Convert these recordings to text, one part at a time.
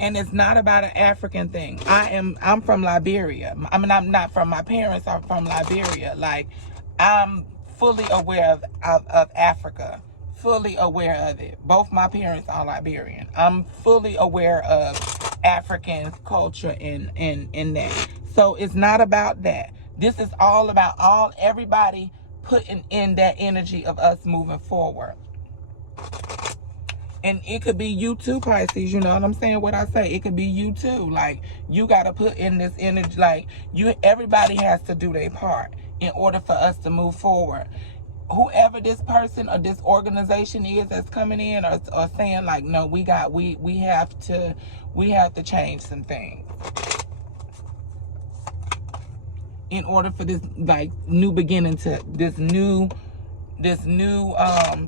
And it's not about an African thing. I'm from Liberia. I mean, I'm not from, my parents are from Liberia. Like, I'm fully aware of Africa. Fully aware of it. Both my parents are Liberian. I'm fully aware of African culture in that. So it's not about that. This is all about everybody putting in that energy of us moving forward. And it could be you too, Pisces. You know what I'm saying? What I say, it could be you too. Like, you got to put in this energy. Like, everybody has to do their part in order for us to move forward. Whoever this person or this organization is that's coming in or saying like, no, we have to change some things in order for this like new beginning to this new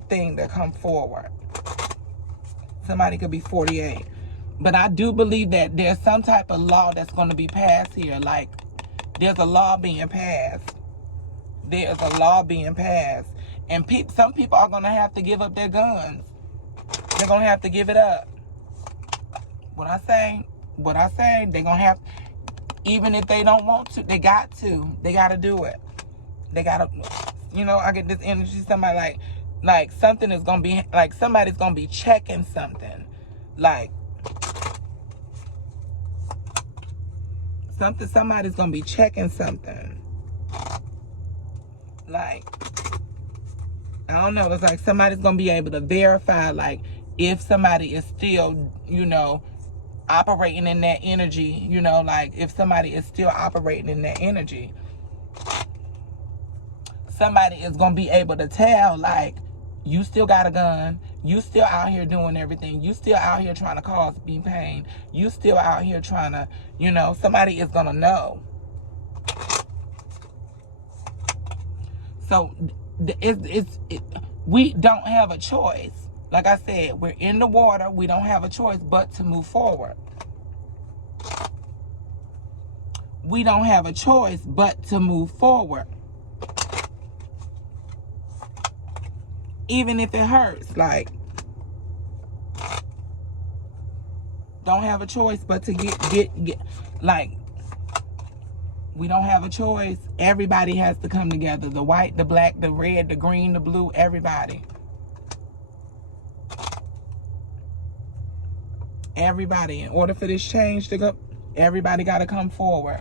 thing to come forward. Somebody could be 48. But I do believe that there's some type of law that's going to be passed here. Like, there's a law being passed. There's a law being passed. And some people are going to have to give up their guns. They're going to have to give it up. What I say, they're going to have, even if they don't want to, they got to. They got to do it. They got to, you know, I get this energy, somebody like something is going to be, like somebody's going to be checking something. Like, somebody's going to be checking something. Like, I don't know, it's like somebody's going to be able to verify, like, if somebody is still, you know, operating in that energy, you know, like, if somebody is still operating in that energy. Somebody is going to be able to tell, like, you still got a gun. You still out here doing everything. You still out here trying to cause me pain. You still out here trying to, you know, somebody is going to know. So, we don't have a choice. Like I said, we're in the water. We don't have a choice but to move forward. We don't have a choice but to move forward. Even if it hurts, like, don't have a choice but to get, like, we don't have a choice. Everybody has to come together. The white, the black, the red, the green, the blue, everybody. Everybody, in order for this change to go, everybody got to come forward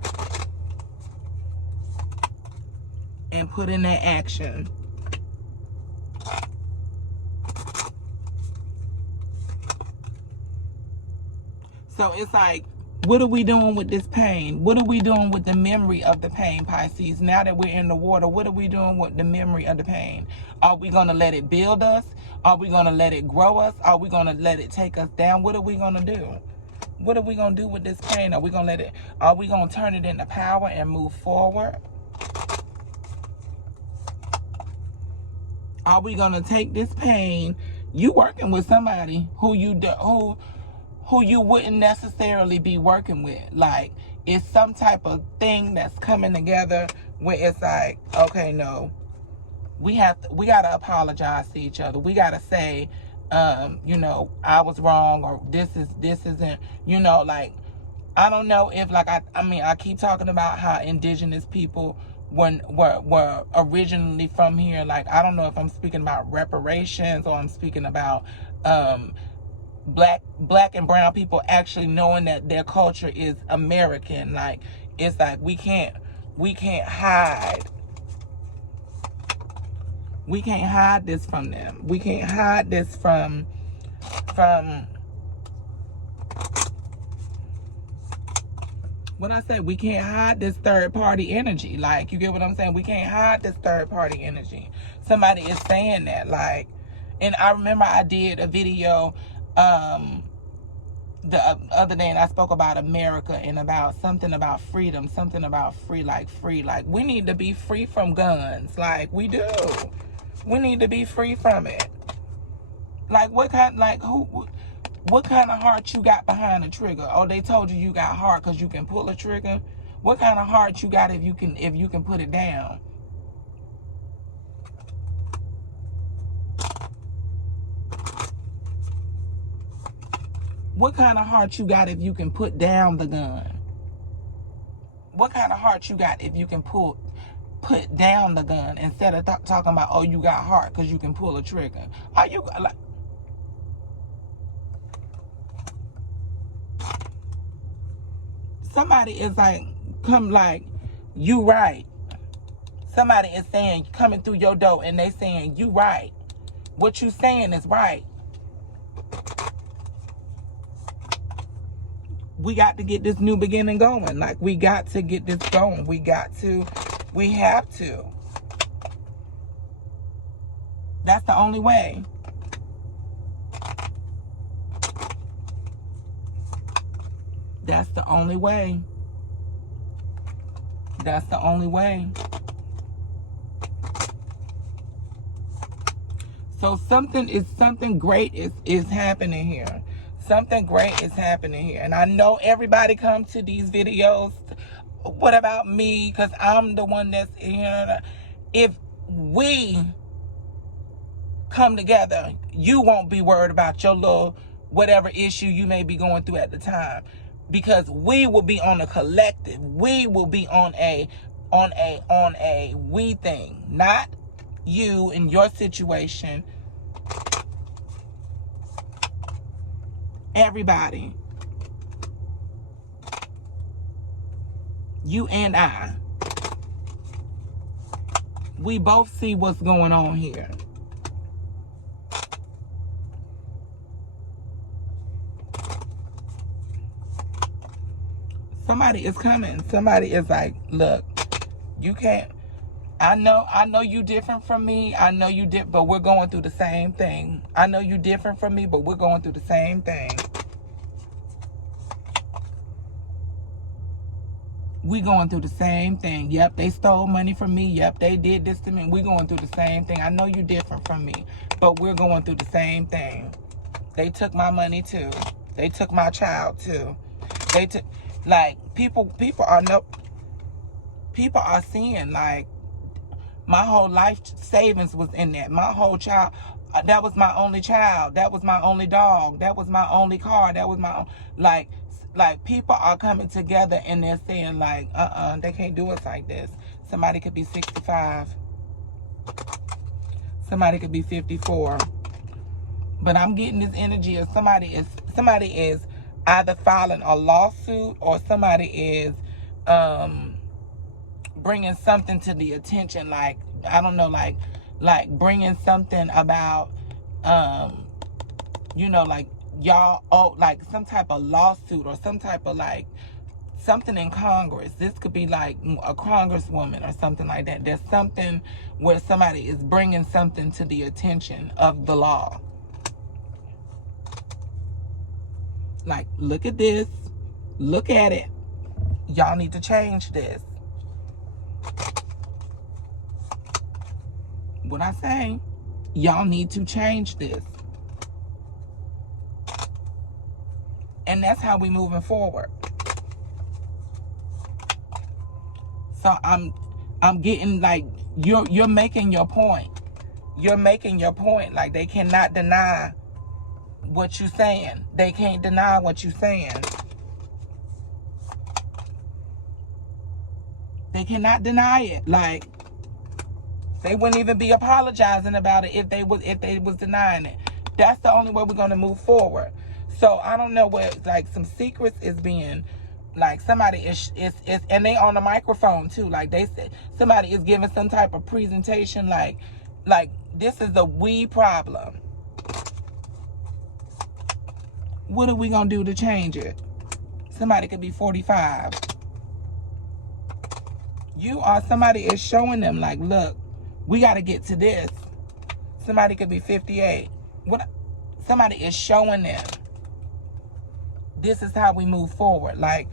and put in that action. So it's like, what are we doing with this pain? What are we doing with the memory of the pain, Pisces? Now that we're in the water, what are we doing with the memory of the pain? Are we going to let it build us? Are we going to let it grow us? Are we going to let it take us down? What are we going to do? What are we going to do with this pain? Are we going to turn it into power and move forward? Are we going to take this pain? You working with somebody who you wouldn't necessarily be working with. Like, it's some type of thing that's coming together where it's like, okay, no, we got to apologize to each other. We got to say, you know, I was wrong, or this isn't, you know, like, I don't know if, like, I mean, I keep talking about how indigenous people were originally from here. Like, I don't know if I'm speaking about reparations or I'm speaking about, black and brown people actually knowing that their culture is American. Like, it's like we can't hide this from them. We can't hide this from when I say we can't hide this third party energy. Like, you get what I'm saying? We can't hide this third party energy. Somebody is saying that, like, and I remember I did a video the other day, and I spoke about America and about something about freedom, something about free. Like, we need to be free from guns. Like, we do. We need to be free from it. Like, what kind of heart you got behind the trigger? Oh, they told you got heart because you can pull a trigger. What kind of heart you got if you can put it down? What kind of heart you got if you can put down the gun? What kind of heart you got if you can put down the gun instead of talking about, oh, you got heart because you can pull a trigger? Are you like... Somebody is like, come like, you right. Somebody is saying, coming through your door, and they saying, you right. What you saying is right. We got to get this new beginning going. Like, we got to get this going. We have to. That's the only way. That's the only way. That's the only way. So something great is happening here. Something great is happening here. And I know everybody comes to these videos. What about me? Because I'm the one that's here. If we come together, you won't be worried about your little whatever issue you may be going through at the time. Because we will be on a collective. We will be on a we thing. Not you in your situation. Everybody. You and I. We both see what's going on here. Somebody is coming. Somebody is like, look, you can't. I know you different from me. I know you different, but we're going through the same thing. I know you different from me, but we're going through the same thing. We going through the same thing. Yep, they stole money from me. Yep, they did this to me. We going through the same thing. I know you different from me, but we're going through the same thing. They took my money too. They took my child too. They took, like, people are seeing, like, my whole life savings was in that. My whole child, that was my only child. That was my only dog. That was my only car. That was my, like people are coming together and they're saying, like, they can't do us like this. Somebody could be 65. Somebody could be 54. But I'm getting this energy of somebody is either filing a lawsuit, or somebody is bringing something to the attention, like, I don't know, like bringing something about, you know, like, y'all, oh, like some type of lawsuit or some type of, like, something in Congress. This could be like a congresswoman or something like that. There's something where somebody is bringing something to the attention of the law. Like, look at this. Look at it. Y'all need to change this. What I say? Y'all need to change this. And that's how we moving forward. So I'm getting, like, you're making your point. You're making your point. Like, they cannot deny what you're saying. They can't deny what you're saying. They cannot deny it. Like, they wouldn't even be apologizing about it if they was denying it. That's the only way we're gonna move forward. So I don't know where, like, some secrets is being, like, somebody is and they on the microphone too. Like, they said somebody is giving some type of presentation, like this is a we problem. What are we gonna do to change it? Somebody could be 45. Somebody is showing them, like, look, we got to get to this. Somebody could be 58. Somebody is showing them, this is how we move forward. Like,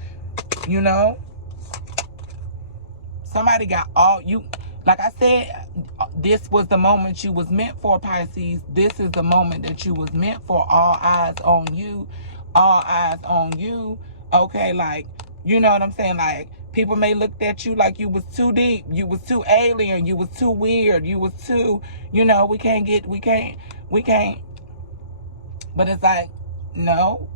you know, somebody got all you. Like I said, this was the moment you was meant for, Pisces. This is the moment that you was meant for. All eyes on you. All eyes on you. Okay, like, you know what I'm saying? Like, people may look at you like you was too deep. You was too alien. You was too weird. You was too, you know, we can't. But it's like, no.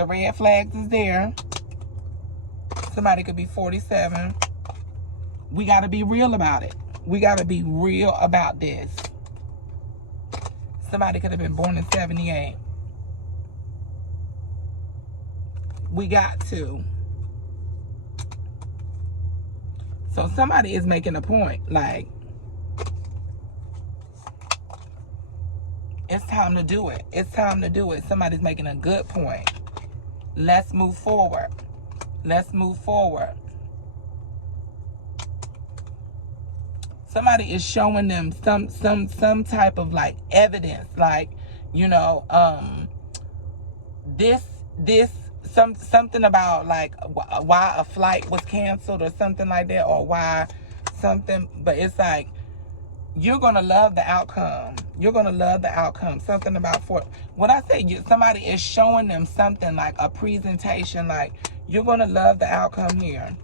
The red flags is there. Somebody could be 47. We got to be real about it. We got to be real about this. Somebody could have been born in 78. We got to. So somebody is making a point. Like, it's time to do it. It's time to do it. Somebody's making a good point. Let's move forward. Let's move forward. Somebody is showing them some type of like evidence, like, you know, something about like why a flight was canceled or something like that, or why something. But it's like, you're gonna love the outcome. You're gonna love the outcome. Something about what I say. Somebody is showing them something like a presentation. Like, you're gonna love the outcome here.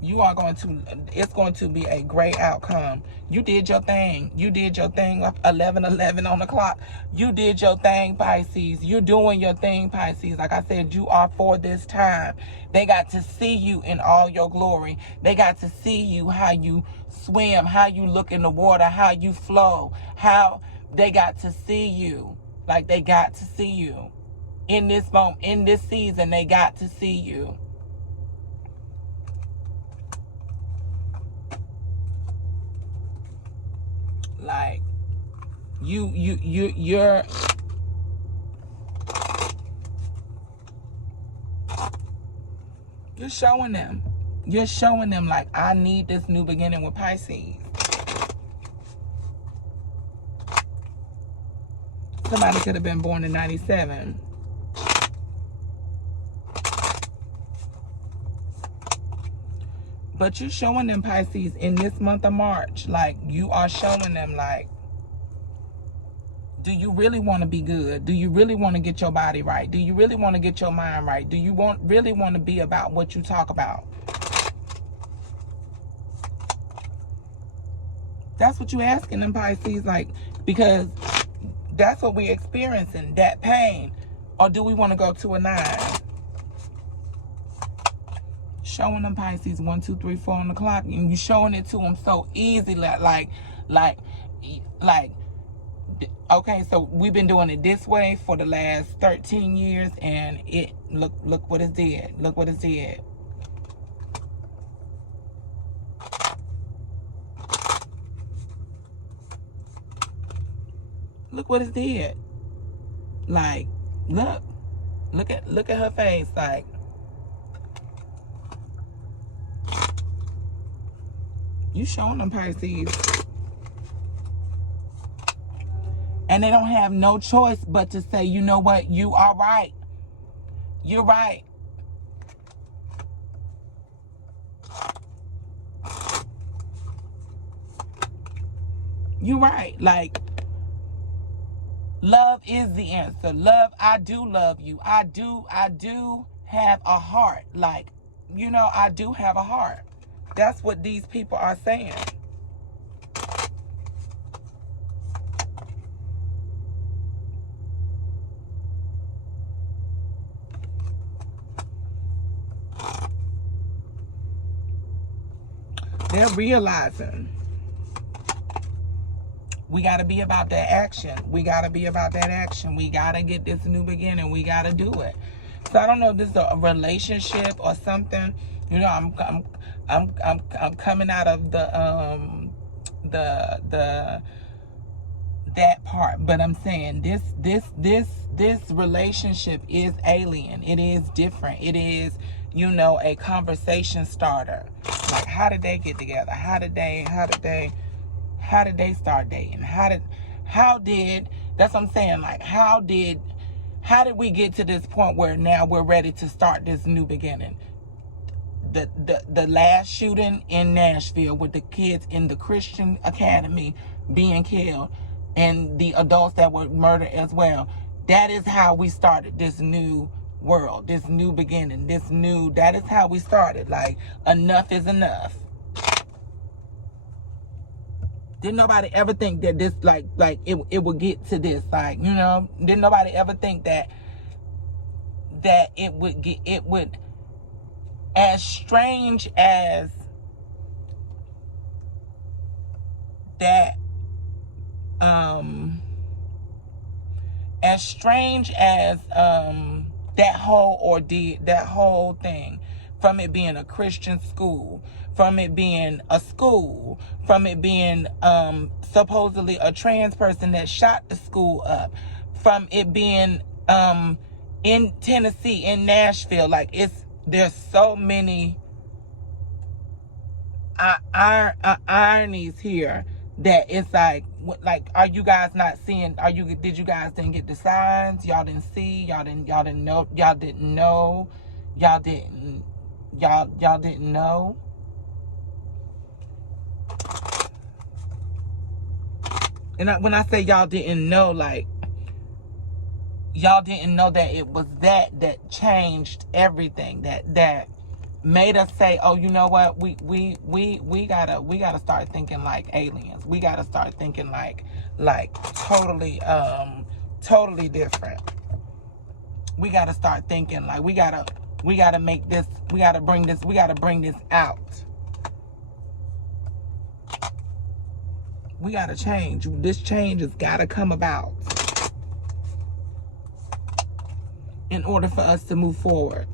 You are going to. It's going to be a great outcome. You did your thing. You did your thing. 11:11 on the clock. You did your thing, Pisces. You're doing your thing, Pisces. Like I said, you are for this time. They got to see you in all your glory. They got to see you, how you swim, how you look in the water, how you flow, how they got to see you. Like, they got to see you in this moment, in this season. They got to see you. Like, you're showing them. You're showing them, like, I need this new beginning with Pisces. Somebody could have been born in 97. But you're showing them, Pisces, in this month of March, like, you are showing them, like, do you really want to be good? Do you really want to get your body right? Do you really want to get your mind right? Do you really want to be about what you talk about? That's what you're asking them, Pisces, like, because that's what we're experiencing, that pain. Or do we want to go to a 9? Showing them, Pisces, 1, 2, 3, 4 on the clock, and you showing it to them so easy, like, okay, so we've been doing it this way for the last 13 years, and it look what it did. Look what it did. Look what it did. Like, look at her face, like. You showing them, Pisces. And they don't have no choice but to say, you know what? You are right. You're right. You're right. Like, love is the answer. Love, I do love you. I do have a heart. Like, you know, I do have a heart. That's what these people are saying. They're realizing we got to be about that action. We got to be about that action. We got to get this new beginning. We got to do it. So I don't know if this is a relationship or something. You know, I'm coming out of that part, but I'm saying this relationship is alien. It is different. It is, you know, a conversation starter. Like, how did they get together? How did they start dating? That's what I'm saying. Like, how did we get to this point where now we're ready to start this new beginning? The last shooting in Nashville with the kids in the Christian academy being killed and the adults that were murdered as well. That is how we started this new world, this new beginning, that is how we started. Like, enough is enough. Didn't nobody ever think that this, like it would get to this. Like, you know, didn't nobody ever think that that it would, as strange as that, as strange as that whole ordeal, that whole thing, from it being a Christian school, from it being a school, from it being supposedly a trans person that shot the school up, from it being in Tennessee, in Nashville, like there's so many ironies here that it's like, are you guys not seeing? Did you guys didn't get the signs? Y'all didn't see? Y'all didn't know? Y'all didn't know? Y'all didn't know? And when I say y'all didn't know, like, y'all didn't know that it was that changed everything, that made us say, oh, you know what, we gotta start thinking like aliens. We gotta start thinking like totally different. We gotta start thinking like we gotta make this, we gotta bring this out. We gotta change. This change has gotta come about in order for us to move forward.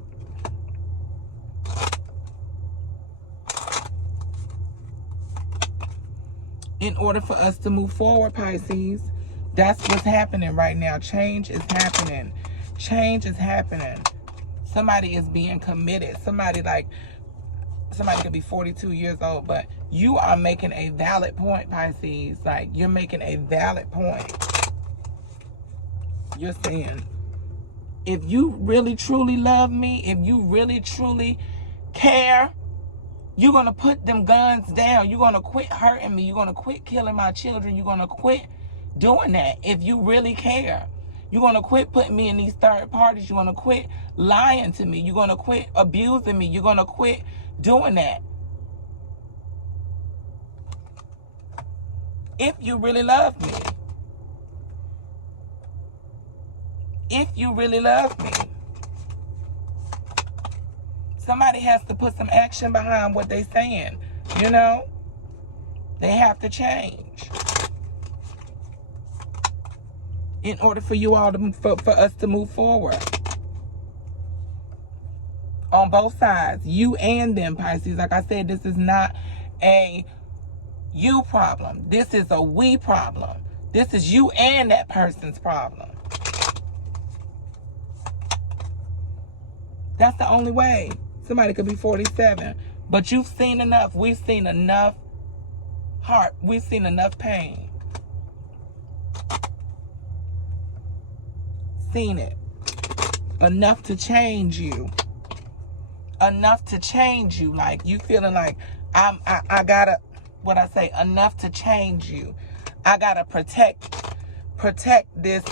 In order for us to move forward, Pisces, that's what's happening right now. Change is happening. Change is happening. Somebody is being committed. Somebody could be 42 years old, but you are making a valid point, Pisces. Like, you're making a valid point. You're saying, if you really truly love me, if you really truly care, you're going to put them guns down. You're going to quit hurting me. You're going to quit killing my children. You're going to quit doing that if you really care. You're going to quit putting me in these third parties. You're going to quit lying to me. You're going to quit abusing me. You're going to quit doing that. If you really love me. If you really love me. Somebody has to put some action behind what they're saying. You know? They have to change. In order for you all to, for us to move forward. On both sides. You and them, Pisces. Like I said, this is not a you problem. This is a we problem. This is you and that person's problem. That's the only way. Somebody could be 47. But you've seen enough. We've seen enough heart. We've seen enough pain. Seen it. Enough to change you. Enough to change you. Like, you feeling like, I gotta, what I say, enough to change you. I gotta protect this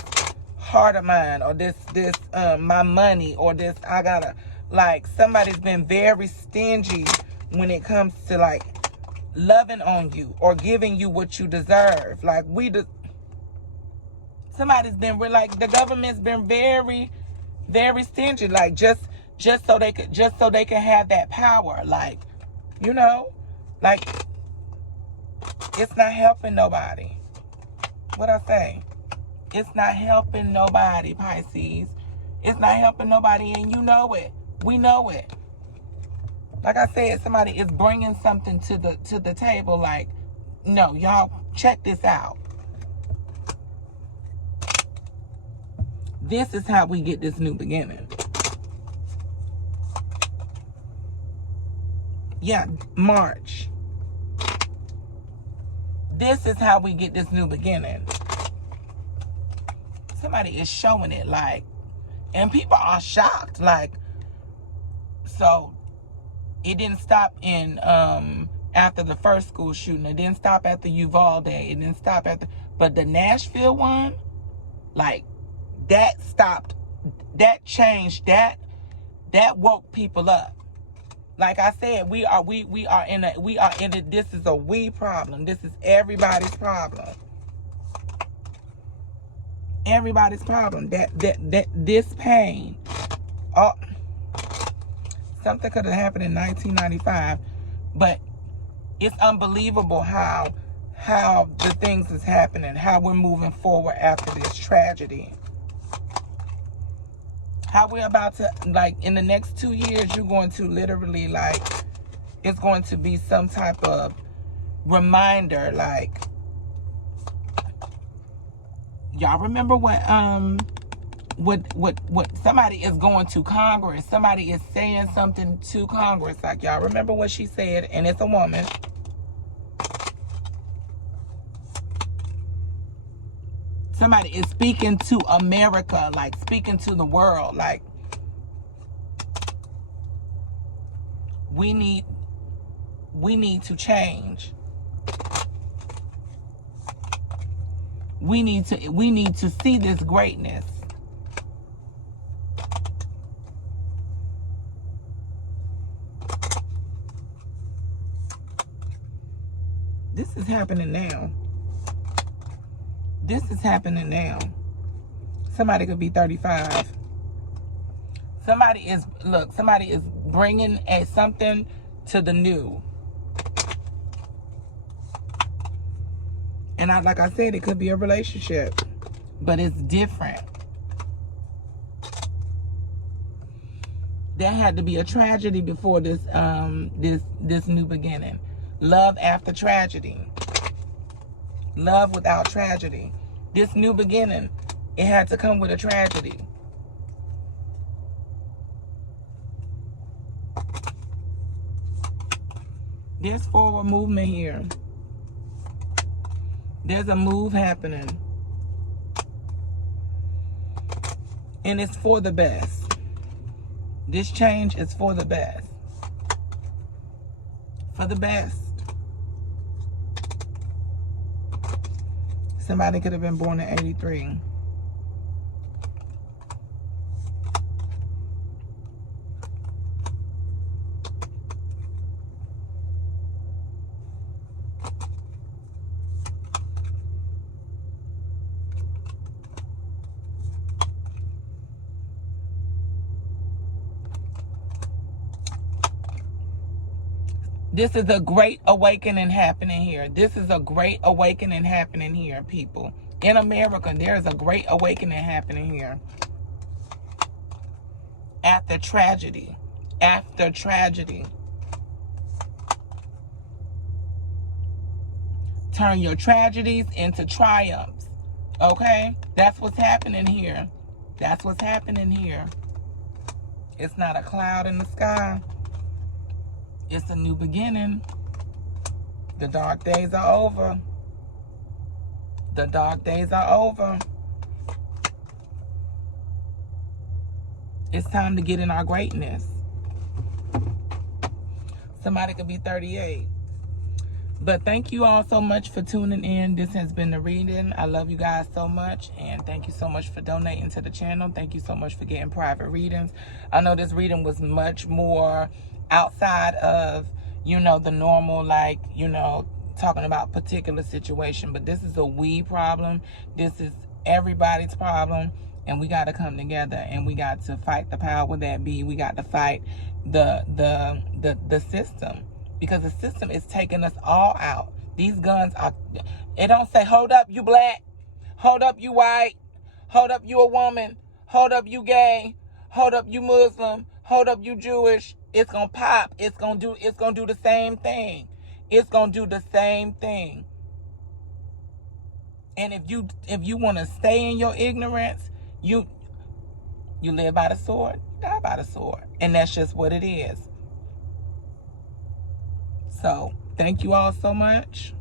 heart of mine, or this my money, or this, I gotta, like, somebody's been very stingy when it comes to, like, loving on you or giving you what you deserve. Like, somebody's been, like, the government's been very, very stingy, like, just so they can have that power. Like, you know, like, it's not helping nobody. What I say? It's not helping nobody, Pisces. It's not helping nobody, and you know it. We know it. Like I said, somebody is bringing something to the table. Like, no, y'all, check this out. This is how we get this new beginning. Yeah, March. This is how we get this new beginning. Somebody is showing it, like, and people are shocked. Like, so it didn't stop in after the first school shooting. It didn't stop at the Uvalde. It didn't stop at but the Nashville one, like, that stopped, that changed, that woke people up. Like I said, we are in it. This is a we problem. This is everybody's problem. Everybody's problem. That this pain Oh, something could have happened in 1995, but it's unbelievable how the things is happening, how we're moving forward after this tragedy. How we're about to, like, in the next 2 years, you're going to literally, like, it's going to be some type of reminder, like, y'all remember what somebody is going to Congress, somebody is saying something to Congress, like, y'all remember what she said, and it's a woman. Somebody is speaking to America, like speaking to the world, like, we need to change. We need to see this greatness. This is happening now. This is happening now. Somebody could be 35. Somebody is bringing something to the new. And like I said, it could be a relationship, but it's different. There had to be a tragedy before this this new beginning. Love after tragedy. Love without tragedy. This new beginning, it had to come with a tragedy. There's forward movement here. There's a move happening. And it's for the best. This change is for the best. For the best. Somebody could have been born in 83. This is a great awakening happening here. This is a great awakening happening here, people. In America, there is a great awakening happening here. After tragedy. After tragedy. Turn your tragedies into triumphs. Okay? That's what's happening here. That's what's happening here. It's not a cloud in the sky. It's a new beginning. The dark days are over. The dark days are over. It's time to get in our greatness. Somebody could be 38. But thank you all so much for tuning in. This has been the reading. I love you guys so much. And thank you so much for donating to the channel. Thank you so much for getting private readings. I know this reading was much more outside of, you know, the normal, like, you know, talking about particular situation. But this is a we problem. This is everybody's problem. And we got to come together. And we got to fight the power that be. We got to fight the system. Because the system is taking us all out. These guns are, it don't say, hold up, you black. Hold up, you white. Hold up, you a woman. Hold up, you gay. Hold up, you Muslim. Hold up, you Jewish. It's going to pop. It's going to do the same thing. It's going to do the same thing. And if you want to stay in your ignorance, you live by the sword, die by the sword. And that's just what it is. So, thank you all so much.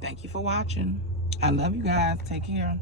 Thank you for watching. I love you guys. Take care.